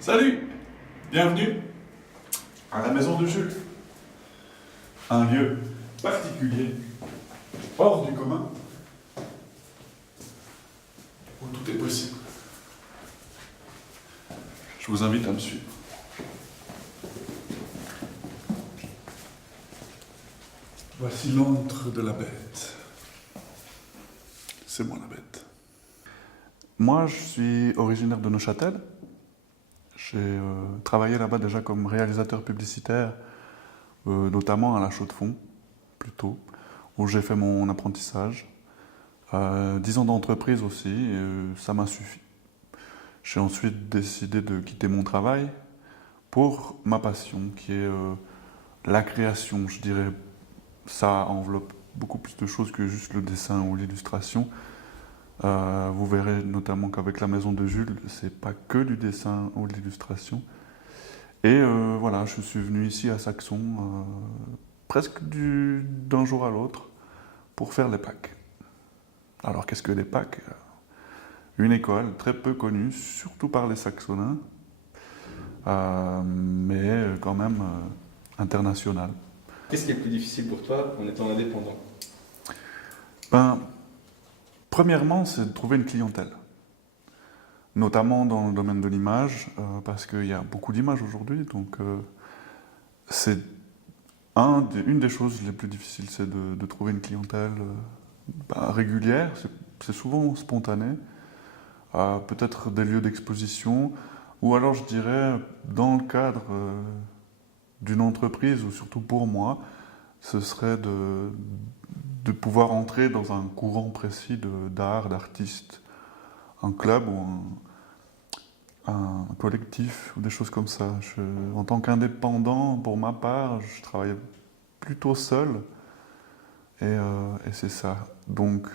Salut! Bienvenue à la maison de Jules. Un lieu particulier, hors du commun, où tout est possible. Je vous invite à me suivre. Voici l'antre de la bête. C'est moi la bête. Moi, je suis originaire de Neuchâtel. J'ai travaillé là-bas déjà comme réalisateur publicitaire, notamment à la Chaux-de-Fonds, plutôt, où j'ai fait mon apprentissage. 10 ans d'entreprise aussi, et ça m'a suffi. J'ai ensuite décidé de quitter mon travail pour ma passion, qui est la création. Je dirais, ça enveloppe beaucoup plus de choses que juste le dessin ou l'illustration. Vous verrez notamment qu'avec la maison de Jules, c'est pas que du dessin ou de l'illustration. Et voilà, je suis venu ici à Saxon, presque d'un jour à l'autre, pour faire les Pâques. Alors qu'est-ce que les Pâques? Une école très peu connue, surtout par les Saxonins, mais quand même internationale. Qu'est-ce qui est le plus difficile pour toi en étant indépendant? Ben, premièrement, c'est de trouver une clientèle, notamment dans le domaine de l'image, parce qu'il y a beaucoup d'images aujourd'hui, donc c'est une des choses les plus difficiles, c'est de trouver une clientèle régulière, c'est souvent spontané, peut-être des lieux d'exposition, ou alors je dirais dans le cadre d'une entreprise, ou surtout pour moi, ce serait de pouvoir entrer dans un courant précis d'art, d'artistes, un club ou un collectif, ou des choses comme ça. En tant qu'indépendant, pour ma part, je travaille plutôt seul, et c'est ça. Donc,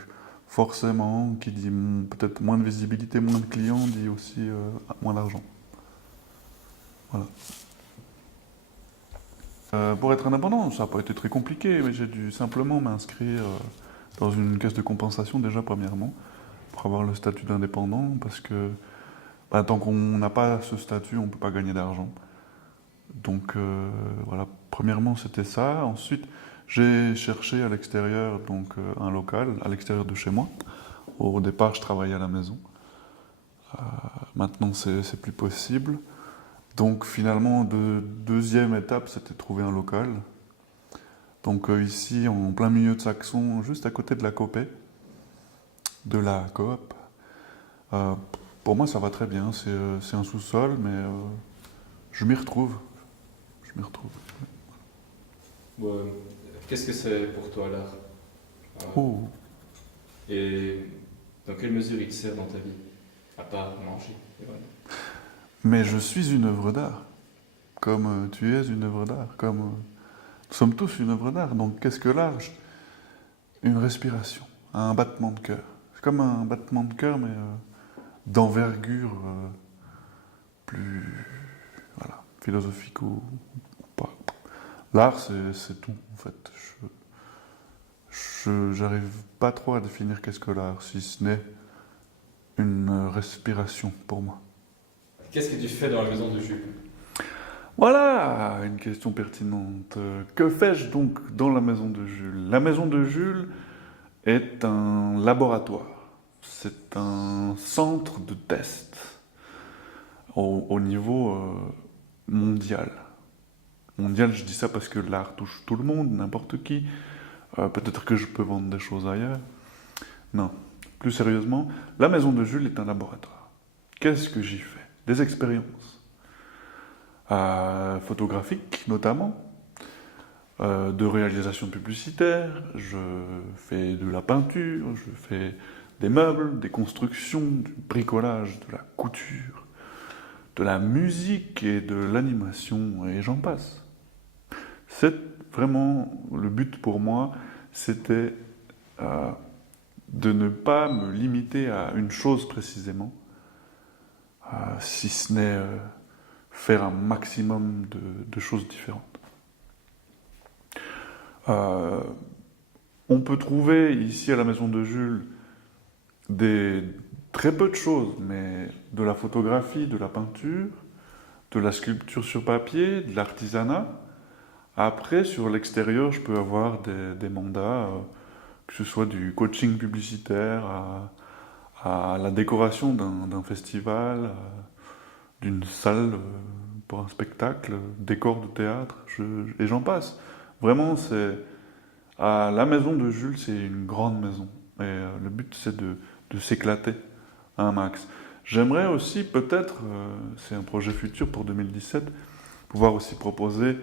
forcément, qui dit peut-être moins de visibilité, moins de clients, dit aussi moins d'argent. Voilà. Pour être indépendant, ça n'a pas été très compliqué, mais j'ai dû simplement m'inscrire dans une caisse de compensation déjà premièrement, pour avoir le statut d'indépendant, parce que tant qu'on n'a pas ce statut, on ne peut pas gagner d'argent. Donc voilà, premièrement c'était ça. Ensuite, j'ai cherché à l'extérieur, donc un local, à l'extérieur de chez moi. Au départ, je travaillais à la maison. Maintenant, c'est plus possible. Donc finalement, deuxième étape, c'était trouver un local. Donc ici, en plein milieu de Saxon, juste à côté de la Copé, de la coop. Pour moi, ça va très bien. C'est un sous-sol, mais je m'y retrouve. Je m'y retrouve. Ouais. Qu'est-ce que c'est pour toi l'art? Oh. Et dans quelle mesure il te sert dans ta vie? À part manger, évidemment. Mais je suis une œuvre d'art. Comme tu es une œuvre d'art. Comme nous sommes tous une œuvre d'art. Donc qu'est-ce que l'art? Une respiration, un battement de cœur. C'est comme un battement de cœur, mais d'envergure plus voilà, philosophique ou pas. L'art, c'est tout, en fait. J'arrive pas trop à définir qu'est-ce que l'art, si ce n'est une respiration pour moi. Qu'est-ce que tu fais dans la maison de Jules? Voilà, une question pertinente. Que fais-je donc dans la maison de Jules? La maison de Jules est un laboratoire. C'est un centre de test au niveau mondial. Mondial, je dis ça parce que l'art touche tout le monde, n'importe qui. Peut-être que je peux vendre des choses ailleurs. Non, plus sérieusement, la maison de Jules est un laboratoire. Qu'est-ce que j'y fais? Des expériences. Photographiques notamment, de réalisation publicitaire, je fais de la peinture, je fais des meubles, des constructions, du bricolage, de la couture, de la musique et de l'animation, et j'en passe. C'est vraiment le but pour moi, c'était de ne pas me limiter à une chose précisément, si ce n'est faire un maximum de choses différentes. On peut trouver ici à la maison de Jules très peu de choses, mais de la photographie, de la peinture, de la sculpture sur papier, de l'artisanat. Après, sur l'extérieur, je peux avoir des mandats, que ce soit du coaching publicitaire à la décoration d'un festival, d'une salle pour un spectacle, décor de théâtre, et j'en passe. Vraiment, la maison de Jules, c'est une grande maison. Et le but, c'est de s'éclater un max. J'aimerais aussi, peut-être, c'est un projet futur pour 2017, pouvoir aussi proposer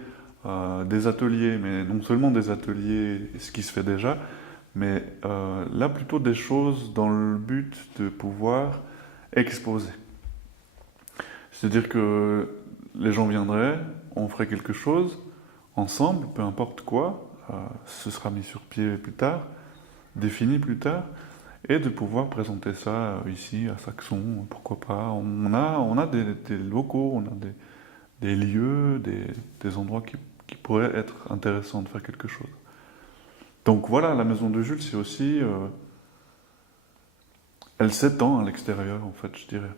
des ateliers, mais non seulement des ateliers, ce qui se fait déjà, mais là plutôt des choses dans le but de pouvoir exposer. C'est-à-dire que les gens viendraient, on ferait quelque chose ensemble, peu importe quoi, ce sera mis sur pied plus tard, défini plus tard, et de pouvoir présenter ça ici à Saxon, pourquoi pas. On a des locaux, on a des lieux, des endroits qui pourraient être intéressants de faire quelque chose. Donc voilà, la maison de Jules, c'est aussi... elle s'étend à l'extérieur, en fait, je dirais.